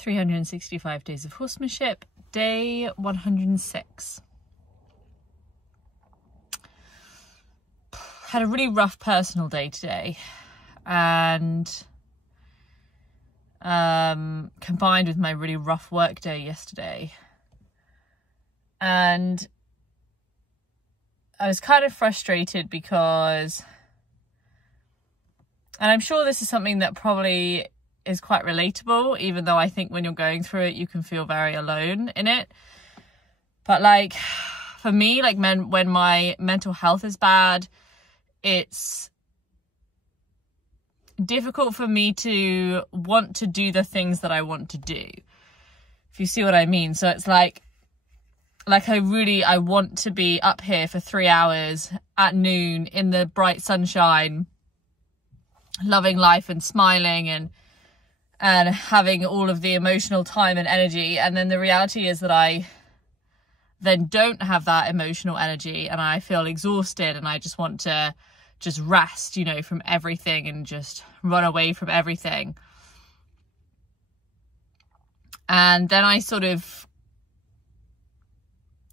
365 Days of Horsemanship, day 106. Had a really rough personal day today, and combined with my really rough work day yesterday. And I was kind of frustrated because, and I'm sure this is something that probably is quite relatable, even though I think when you're going through it, you can feel very alone in it. But like, for me, like when my mental health is bad, it's difficult for me to want to do the things that I want to do, if you see what I mean. So it's like I want to be up here for 3 hours at noon in the bright sunshine, loving life and smiling and having all of the emotional time and energy. And then the reality is that I then don't have that emotional energy, and I feel exhausted, and I just want to just rest, you know, from everything and just run away from everything. And then I sort of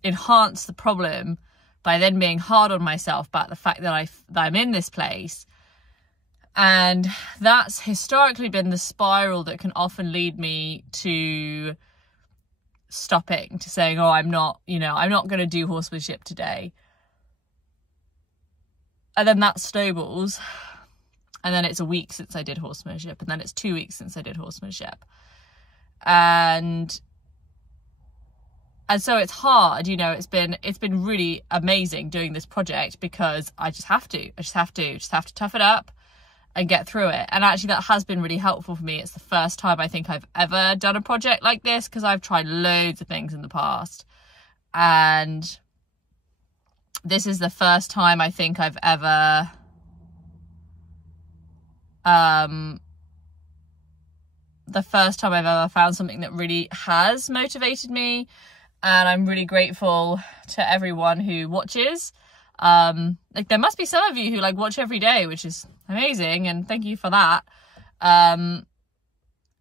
enhance the problem by then being hard on myself about the fact that I'm in this place. And that's historically been the spiral that can often lead me to stopping, to saying, oh, I'm not going to do horsemanship today. And then that snowballs. And then it's a week since I did horsemanship. And then it's 2 weeks since I did horsemanship. And so it's hard, you know. It's been really amazing doing this project, because I just have to tough it up and get through it. And actually that has been really helpful for me. It's the first time I think I've ever done a project like this, because I've tried loads of things in the past, and this is the first time I think I've ever found something that really has motivated me. And I'm really grateful to everyone who watches. Like, there must be some of you who like watch every day, which is amazing, and thank you for that. And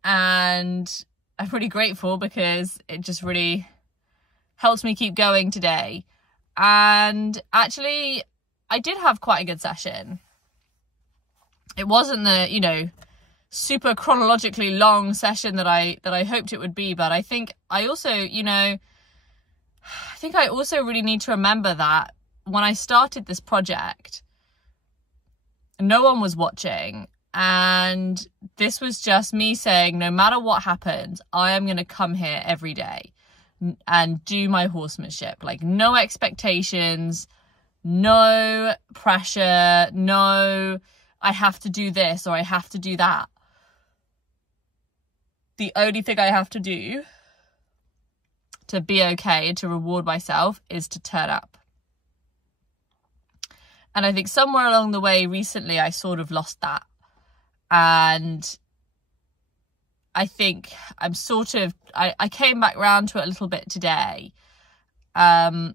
I'm really grateful, because it just really helps me keep going today. And actually, I did have quite a good session. It wasn't the, you know, super chronologically long session that I hoped it would be, but I think I also, you know, I also really need to remember that when I started this project, no one was watching, and this was just me saying, no matter what happens, I am going to come here every day and do my horsemanship. Like, no expectations, no pressure, no, I have to do this or I have to do that. The only thing I have to do to be okay and to reward myself is to turn up. And I think somewhere along the way recently, I sort of lost that. And I think I'm sort of, I came back round to it a little bit today. And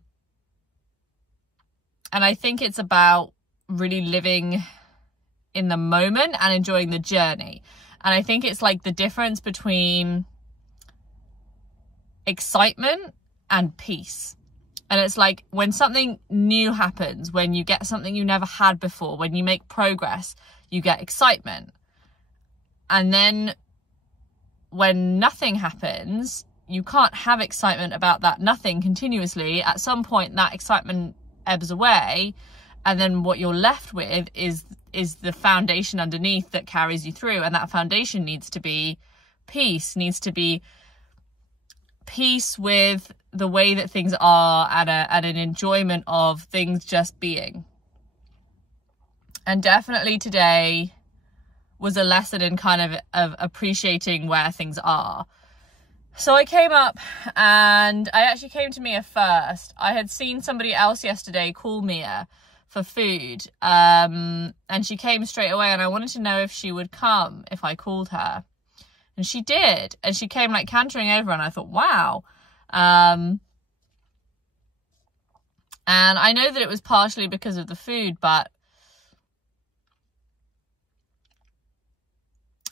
I think it's about really living in the moment and enjoying the journey. And I think it's like the difference between excitement and peace. And it's like when something new happens, when you get something you never had before, when you make progress, you get excitement. And then when nothing happens, you can't have excitement about that nothing continuously. At some point, that excitement ebbs away. And then what you're left with is the foundation underneath that carries you through. And that foundation needs to be peace, peace with the way that things are, and an enjoyment of things just being. And definitely today was a lesson in kind of appreciating where things are. So I came up, and I actually came to Mia first. I had seen somebody else yesterday call Mia for food, and she came straight away, and I wanted to know if she would come if I called her. And she did, and she came like cantering over, and I thought, wow. And I know that it was partially because of the food, but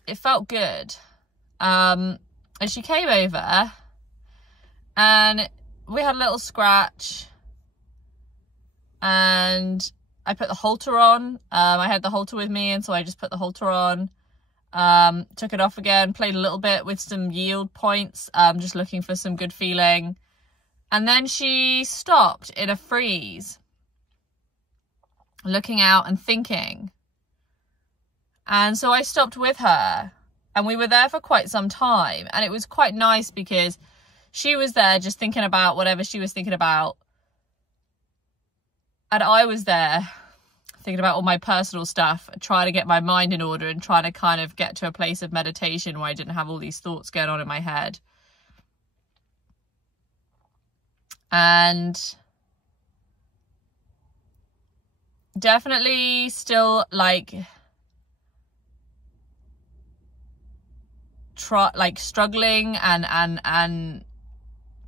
it felt good. And she came over and we had a little scratch, and I put the halter on. I had the halter with me, and so I just put the halter on, took it off again, played a little bit with some yield points, just looking for some good feeling. And then she stopped in a freeze, looking out and thinking. And so I stopped with her, and we were there for quite some time. And it was quite nice because she was there just thinking about whatever she was thinking about. And I was there thinking about all my personal stuff, trying to get my mind in order and trying to kind of get to a place of meditation where I didn't have all these thoughts going on in my head. And definitely still like struggling and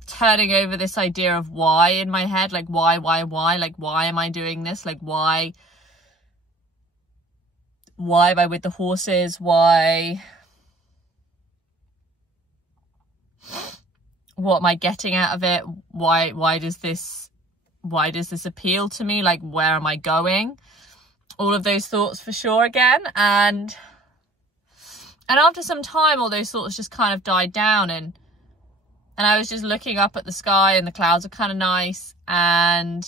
turning over this idea of why in my head, like why, like why am I doing this, like why am I with the horses, what am I getting out of it, why does this appeal to me, like where am I going, all of those thoughts for sure again. And after some time all those thoughts just kind of died down, and I was just looking up at the sky, and the clouds are kind of nice, and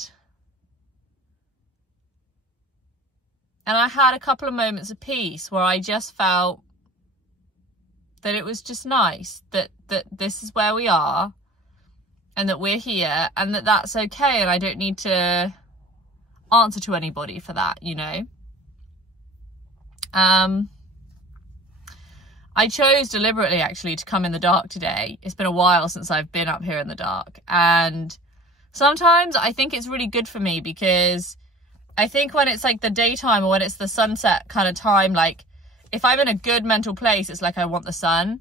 I had a couple of moments of peace where I just felt that it was just nice that this is where we are, and that we're here, and that that's okay, and I don't need to answer to anybody for that, you know. I chose deliberately actually to come in the dark today. It's been a while since I've been up here in the dark, and sometimes I think it's really good for me, because I think when it's like the daytime or when it's the sunset kind of time, like if I'm in a good mental place, it's like I want the sun,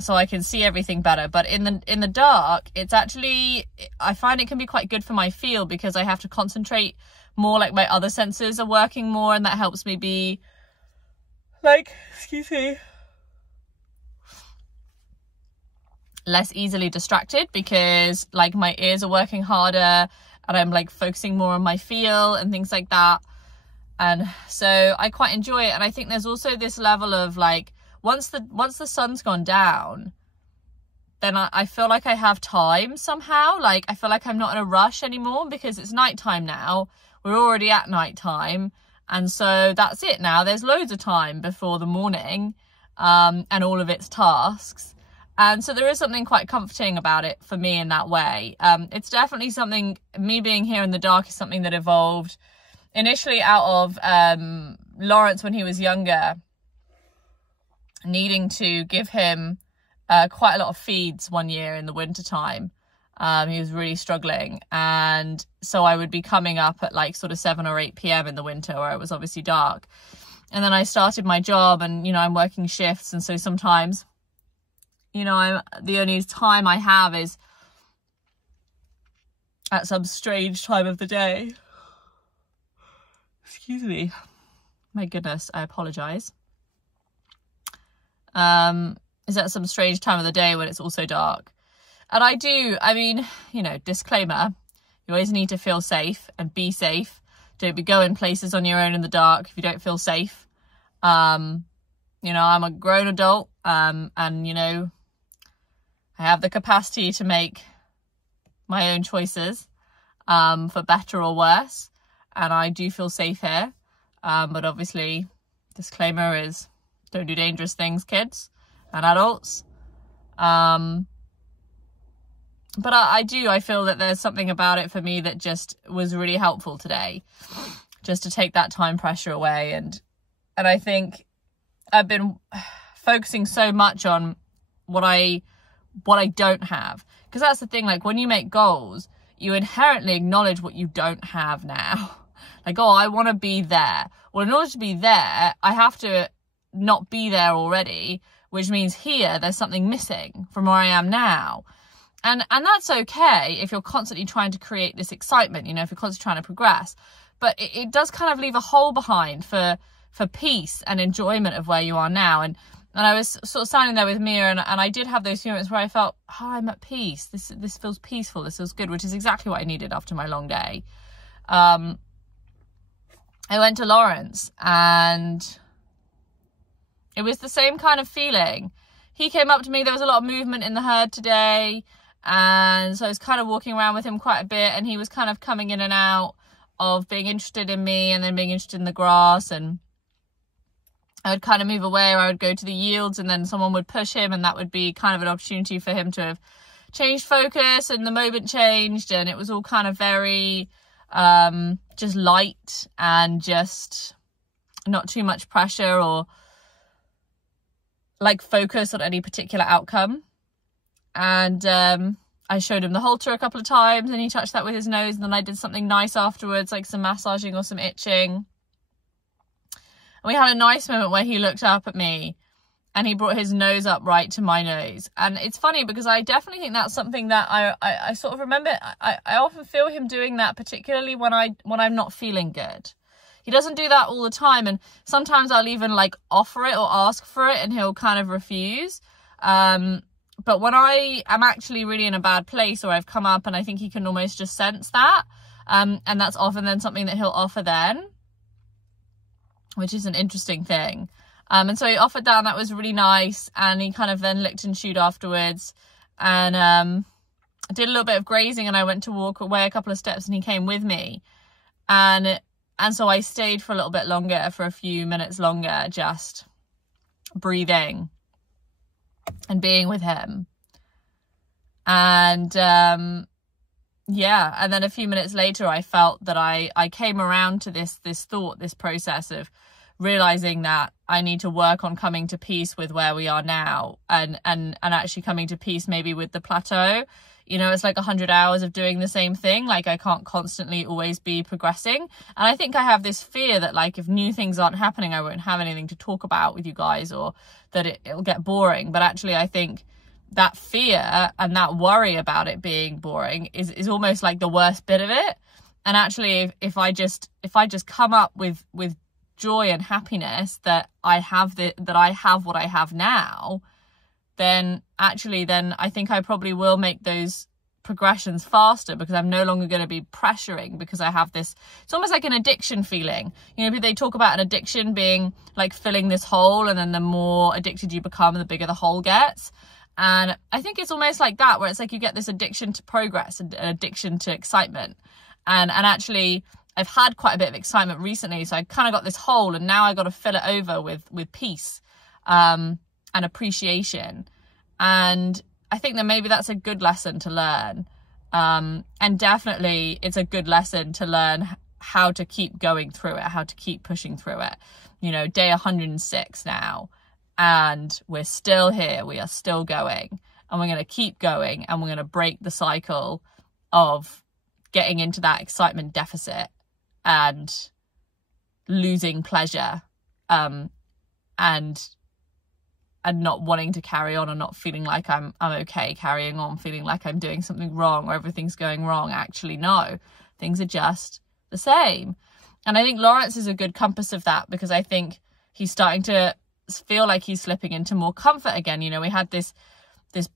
so I can see everything better. But in the dark, it's actually, I find it can be quite good for my field, because I have to concentrate more, like my other senses are working more, and that helps me be like, excuse me, less easily distracted, because like my ears are working harder and I'm like focusing more on my feel and things like that. And so I quite enjoy it. And I think there's also this level of like, once the sun's gone down, then I feel like I have time somehow. Like I feel like I'm not in a rush anymore, because it's nighttime now. We're already at nighttime. And so that's it now. There's loads of time before the morning, and all of its tasks. And so there is something quite comforting about it for me in that way. It's definitely something, me being here in the dark is something that evolved initially out of Lawrence when he was younger, needing to give him quite a lot of feeds one year in the winter time. He was really struggling, and so I would be coming up at like sort of 7 or 8 p.m. in the winter where it was obviously dark. And then I started my job, and you know, I'm working shifts, and so sometimes, you know, the only time I have is at some strange time of the day. Excuse me. My goodness, I apologize. Is at some strange time of the day when it's also dark. And I mean, you know, disclaimer, you always need to feel safe and be safe. Don't be going places on your own in the dark if you don't feel safe. You know, I'm a grown adult, and, you know, I have the capacity to make my own choices, for better or worse. And I do feel safe here. But obviously, disclaimer is, don't do dangerous things, kids and adults. But I feel that there's something about it for me that just was really helpful today, just to take that time pressure away. And I think I've been focusing so much on what I don't have, because that's the thing, like when you make goals, you inherently acknowledge what you don't have now. Like, oh, I want to be there. Well, in order to be there, I have to not be there already, which means here there's something missing from where I am now. And that's okay if you're constantly trying to create this excitement, you know, if you're constantly trying to progress. But it does kind of leave a hole behind for peace and enjoyment of where you are now. And And I was sort of standing there with Mia, and I did have those moments where I felt, oh, I'm at peace. This feels peaceful. This feels good, which is exactly what I needed after my long day. I went to Lawrence, and it was the same kind of feeling. He came up to me. There was a lot of movement in the herd today, and so I was kind of walking around with him quite a bit, and he was kind of coming in and out of being interested in me and then being interested in the grass, and I would kind of move away, or I would go to the yields, and then someone would push him, and that would be kind of an opportunity for him to have changed focus, and the moment changed, and it was all kind of very just light and just not too much pressure or like focus on any particular outcome. And I showed him the halter a couple of times, and he touched that with his nose, and then I did something nice afterwards, like some massaging or some itching. We had a nice moment where he looked up at me and he brought his nose up right to my nose. And it's funny because I definitely think that's something that I sort of remember. I often feel him doing that, particularly when I'm not feeling good. He doesn't do that all the time. And sometimes I'll even like offer it or ask for it, and he'll kind of refuse. But when I am actually really in a bad place, or I've come up and I think he can almost just sense that, and that's often then something that he'll offer then, which is an interesting thing. And so he offered that, and that was really nice. And he kind of then licked and chewed afterwards, and did a little bit of grazing, and I went to walk away a couple of steps, and he came with me. And so I stayed for a little bit longer, for a few minutes longer, just breathing and being with him. And yeah, and then a few minutes later, I felt that I came around to this thought, this process of realizing that I need to work on coming to peace with where we are now, and actually coming to peace maybe with the plateau. You know, it's like 100 hours of doing the same thing. Like, I can't constantly always be progressing. And I think I have this fear that, like, if new things aren't happening, I won't have anything to talk about with you guys, or that it'll get boring. But actually, I think that fear and that worry about it being boring is almost like the worst bit of it. And actually, if I just come up with joy and happiness that I have what I have now, then I think I probably will make those progressions faster, because I'm no longer going to be pressuring, because I have this, it's almost like an addiction feeling. You know, they talk about an addiction being like filling this hole, and then the more addicted you become, the bigger the hole gets. And I think it's almost like that, where it's like you get this addiction to progress, and an addiction to excitement. And actually, I've had quite a bit of excitement recently, so I kind of got this hole, and now I got to fill it over with peace and appreciation. And I think that maybe that's a good lesson to learn. And definitely it's a good lesson to learn how to keep going through it, how to keep pushing through it. You know, day 106 now, and we're still here, we are still going, and we're going to keep going, and we're going to break the cycle of getting into that excitement deficit and losing pleasure, and not wanting to carry on, and not feeling like I'm okay carrying on, feeling like I'm doing something wrong or everything's going wrong. Actually, no, things are just the same. And I think Lawrence is a good compass of that, because I think he's starting to feel like he's slipping into more comfort again. You know, we had this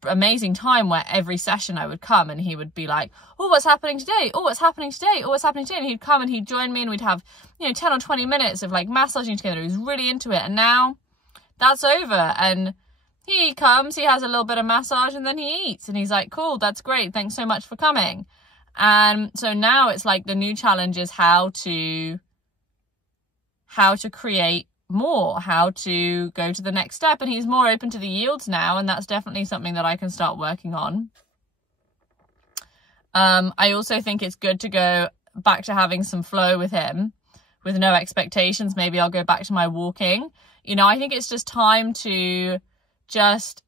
amazing time where every session I would come, and he would be like, oh, what's happening today? Oh, what's happening today? Oh, what's happening today? And he'd come and he'd join me, and we'd have, 10 or 20 minutes of like massaging together. He was really into it. And now that's over, and he comes, he has a little bit of massage, and then he eats, and he's like, cool, that's great, thanks so much for coming. And so now it's like the new challenge is how to create more, how to go to the next step. And he's more open to the yields now, and that's definitely something that I can start working on. I also think it's good to go back to having some flow with him, with no expectations. Maybe I'll go back to my walking. I think it's just time to just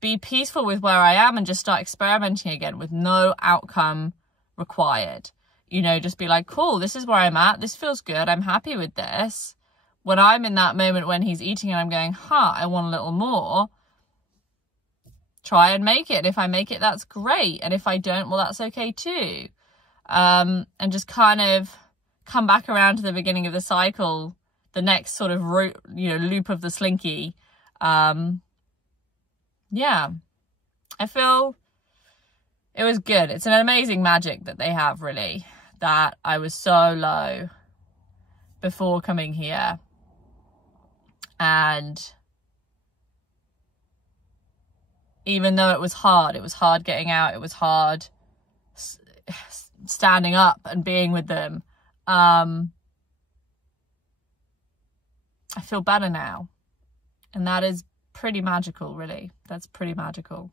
be peaceful with where I am, and just start experimenting again with no outcome required. Just be like, cool, this is where I'm at, this feels good, I'm happy with this. When I'm in that moment when he's eating and I'm going, I want a little more, try and make it. If I make it, that's great. And if I don't, well, that's okay too. And just kind of come back around to the beginning of the cycle, the next sort of loop of the slinky, Yeah, I feel it was good. It's an amazing magic that they have, really, that I was so low before coming here. And even though it was hard getting out, it was hard standing up and being with them. I feel better now. And that is pretty magical, really. That's pretty magical.